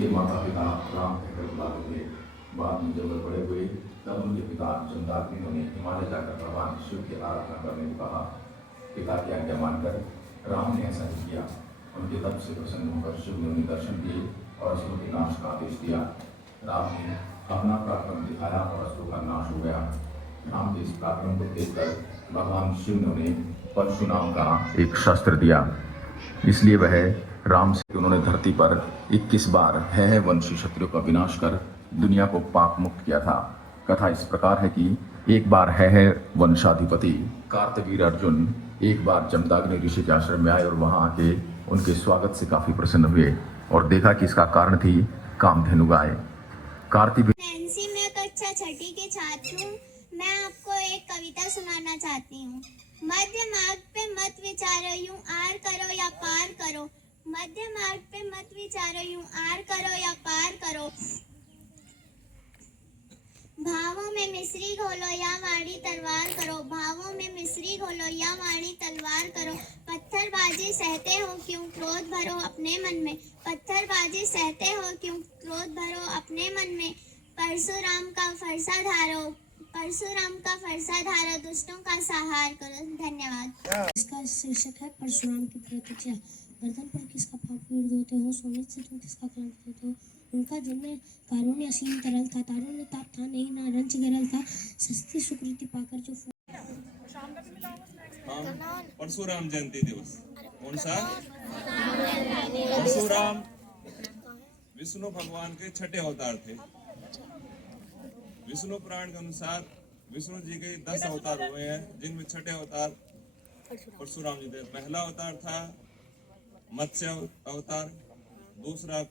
उनके माता पिता राम कहकर बुलाते थे। बाद में जब वे बड़े हुए तब उनके पिता जमदाग्नि ने हिमालय जाकर भगवान शिव की आराधना करने को कहा। पिता की आज्ञा मानकर राम ने ऐसा ही किया। उनके तप से प्रसन्न होकर शिव ने उन्हें दर्शन दिए और असुरों के नाश का आदेश दिया। राम ने अपना पराक्रम दिखाया और असुरों का नाश हो गया। राम के इस पराक्रम को देखकर भगवान शिव ने उन्हें परशुराम का एक शस्त्र दिया। इसलिए वह राम से उन्होंने धरती पर 21 बार है वंशी क्षत्रियों का विनाश कर दुनिया को पाप मुक्त किया था। कथा इस प्रकार है कि एक बार है वंशाधिपति कार्तवीर अर्जुन एक बार जमदाग्नि ऋषि के आश्रम में आए और वहां आके उनके स्वागत से काफी प्रसन्न हुए और देखा कि इसका कारण थी कामधेनु गाय। नैन्सी, मैं कक्षा छठी की छात्र हूँ। मैं आपको एक कविता सुनाना चाहती हूँ। मध्य मार्ग पे मत विचारो यूं आर करो या पार करो। मध्य मार्ग पे मत विचारो यूं आर करो या पार करो। भावों में मिश्री घोलो या वाणी तलवार करो। भावों में मिश्री घोलो या वाणी तलवार करो। पत्थरबाजी सहते हो क्यों क्रोध भरो अपने मन में। पत्थरबाजी सहते हो क्यों क्रोध भरो अपने मन में। परशुराम का फरसा धारो। परशुराम का फरसा धारो, दुष्टों का संहार करो। धन्यवाद। इसका शीर्षक है परशुराम की प्रतिज्ञा। गर्दन पर किसका पाप धोते हो, सोने से तुम किसका कलंक धोते हो। उनका जन्म कारुण्य असीम तरल था, तारुण्य ताप था नहीं ना रंच गरल था। सस्ती सुकृति पाकर जो परशुराम जयंती दिवस कौन सा? परशुराम विष्णु भगवान के छठे अवतार थे। विष्णु पुराण के अनुसार विष्णु जी के 10 अवतार हुए हैं, जिनमें छठे अवतार परशुराम जी थे। पहला अवतार था मत्स्य अवतार, दूसरा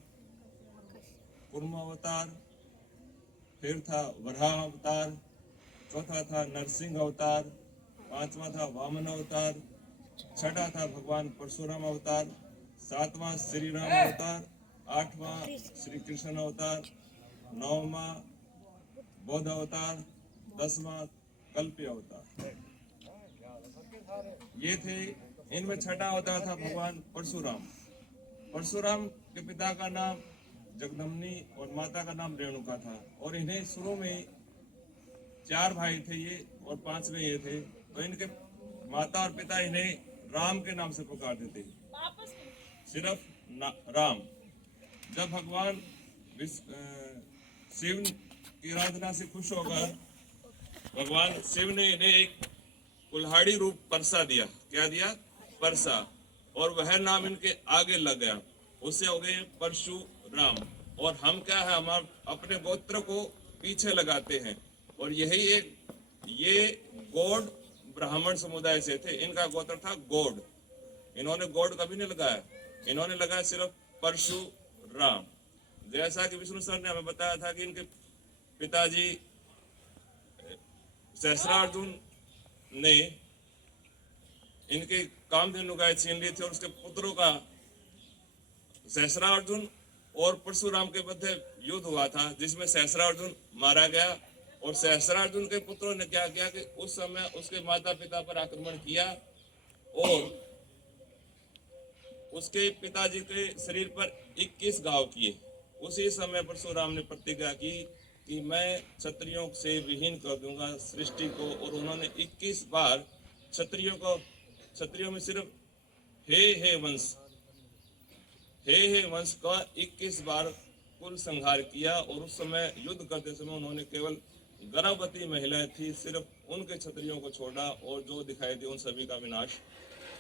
कुर्म अवतार, फिर था वराह अवतार, चौथा था नरसिंह अवतार, पांचवा था वामन अवतार, छठा था भगवान परशुराम अवतार, सातवां श्री राम अवतार, आठवां श्री कृष्ण अवतार, नौवां बौद्ध अवतार, 10वां कल्पी अवतार। ये थे। इनमें छठा अवतार था भगवान परशुराम। परशुराम के पिता का नाम जगदम्नी और माता का नाम रेणुका था। और इन्हें शुरू में 4 भाई थे ये और 5वें ये थे। तो इनके माता और पिता इन्हें राम के नाम से पुकारते थे, सिर्फ राम। जब भगवान शिव की आराधना से खुश होकर भगवान शिव ने इन्हें एक कुल्हाड़ी रूप परसा दिया। क्या दिया? परसा। और वह नाम इनके आगे लग गया, उससे हो गए परशुराम। और हम क्या है, हम अपने गोत्र को पीछे लगाते हैं। और यही ये गौड़ ब्राह्मण समुदाय से थे। इनका गोत्र था गौड़। इन्होंने गौड़ कभी नहीं लगाया, इन्होंने लगाया सिर्फ परशुराम। जैसा कि विष्णु सर ने हमें बताया था कि इनके पिताजी सहस्रार्जुन ने इनके कामधेनु गाय छीन ली थी और उसके पुत्रों का सहस्रार्जुन और परशुराम के मध्य युद्ध हुआ था, जिसमें सहस्रार्जुन मारा गया। और सहस्रार्जुन के पुत्रों ने क्या किया कि उस समय उसके माता पिता पर आक्रमण किया और उसके पिताजी के शरीर पर 21 घाव किए। उसी समय परशुराम ने प्रतिज्ञा की कि मैं क्षत्रियों से विहीन कर दूंगा सृष्टि को। और उन्होंने 21 बार क्षत्रियों में सिर्फ हे वंश का 21 बार कुल संहार किया। और उस समय युद्ध करते समय उन्होंने केवल गर्भवती महिलाएं थी, सिर्फ उनके क्षत्रियों को छोड़ा और जो दिखाई दी उन सभी का विनाश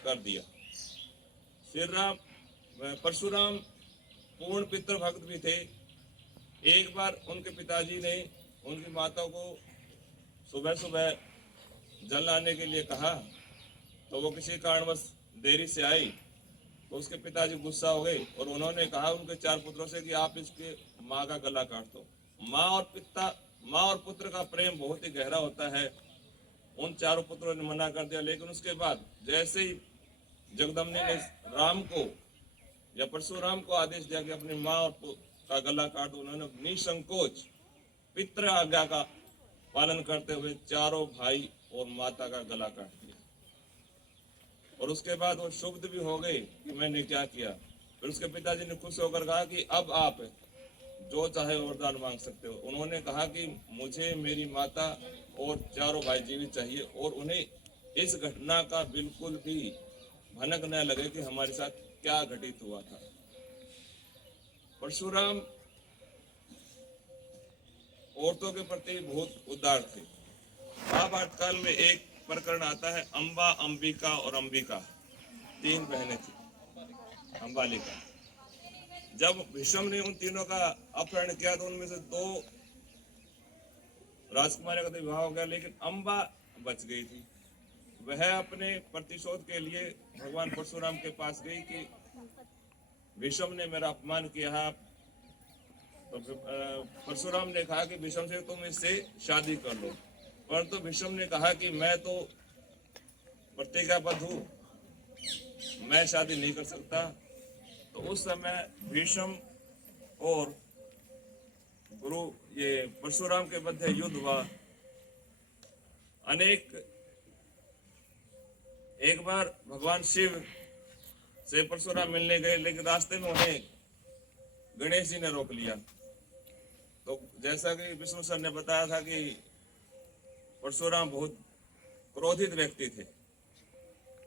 कर दिया। परशुराम पूर्ण पितृ भक्त भी थे। एक बार उनके पिताजी ने उनकी माता को सुबह सुबह जल लाने के लिए कहा, तो वो किसी कारणवश देरी से आई। तो उसके पिताजी गुस्सा हो गए और उन्होंने कहा उनके 4 पुत्रों से कि आप इसके माँ का गला काट दो। माँ और पुत्र का प्रेम बहुत ही गहरा होता है। उन 4 पुत्रों ने मना कर दिया। लेकिन उसके बाद जैसे ही जगदम्नी ने राम को या परशुराम को आदेश दिया कि अपनी माँ और का गला काट, उन्होंने निसंकोच पितृ आज्ञा का पालन करते हुए चारों भाई और माता का गला काट दिया। और उसके बाद वो शुद्ध भी हो गए कि मैंने क्या किया। फिर उसके पिताजी ने खुश होकर कहा कि अब आप जो चाहे वरदान मांग सकते हो। उन्होंने कहा कि मुझे मेरी माता और चारों भाई जीवित चाहिए, और उन्हें इस घटना का बिल्कुल भी भनक न लगे कि हमारे साथ क्या घटित हुआ था। परशुराम औरतों के प्रति बहुत उदार थे। महाभारत काल में एक प्रकरण आता है, अंबा, अंबिका और अंबिका, 3 बहनें थी, अंबालिका। जब भीष्म ने उन तीनों का अपहरण किया तो उनमें से 2 राजकुमारियों का तो विवाह हो गया, लेकिन अंबा बच गई थी। वह अपने प्रतिशोध के लिए भगवान परशुराम के पास गई कि भीष्म ने मेरा अपमान किया है। तो परशुराम ने कहा कि भीष्म से तुम इससे शादी कर लो, परंतु भीष्म ने कहा कि मैं तो प्रतिज्ञाबद्ध हूँ, मैं शादी नहीं कर सकता। तो उस समय भीष्म और गुरु ये परशुराम के मध्य युद्ध हुआ। एक बार भगवान शिव से परशुराम मिलने गए, लेकिन रास्ते में उन्हें गणेश जी ने रोक लिया। तो जैसा कि विष्णु सर ने बताया था कि परशुराम बहुत क्रोधित व्यक्ति थे,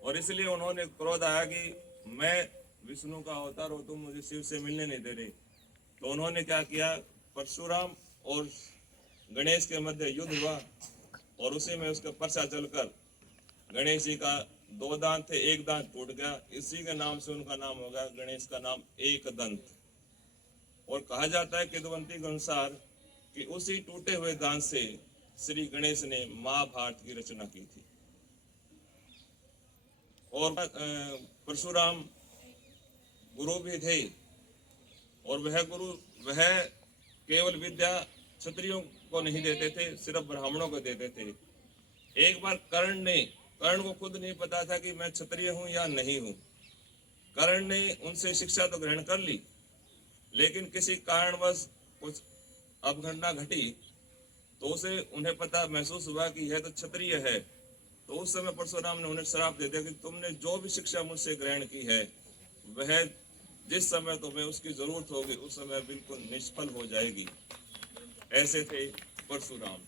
और इसलिए उन्होंने क्रोध आया कि मैं विष्णु का अवतार हूं, तुम मुझे शिव से मिलने नहीं दे रहे। तो उन्होंने क्या किया, परशुराम और गणेश के मध्य युद्ध हुआ, और उसी में उसका पर्चा चलकर गणेश जी का 2 दांत थे, 1 दांत टूट गया। इसी के नाम से उनका नाम हो गया, गणेश का नाम एक दंत। और कहा जाता है किंवदंती के अनुसार कि उसी टूटे हुए दांत से श्री गणेश ने महाभारत की रचना की थी। और परशुराम गुरु भी थे, और वह केवल विद्या क्षत्रियों को नहीं देते थे, सिर्फ ब्राह्मणों को देते थे। एक बार कर्ण को खुद नहीं पता था कि मैं क्षत्रिय हूं या नहीं हूं। कर्ण ने उनसे शिक्षा तो ग्रहण कर ली, लेकिन किसी कारणवश कुछ अवघटना घटी तो उन्हें पता महसूस हुआ कि यह तो क्षत्रिय है। तो उस समय परशुराम ने उन्हें श्राप दे दिया कि तुमने जो भी शिक्षा मुझसे ग्रहण की है, वह जिस समय तुम्हें उसकी जरूरत होगी उस समय बिल्कुल निष्फल हो जाएगी। ऐसे थे परशुराम।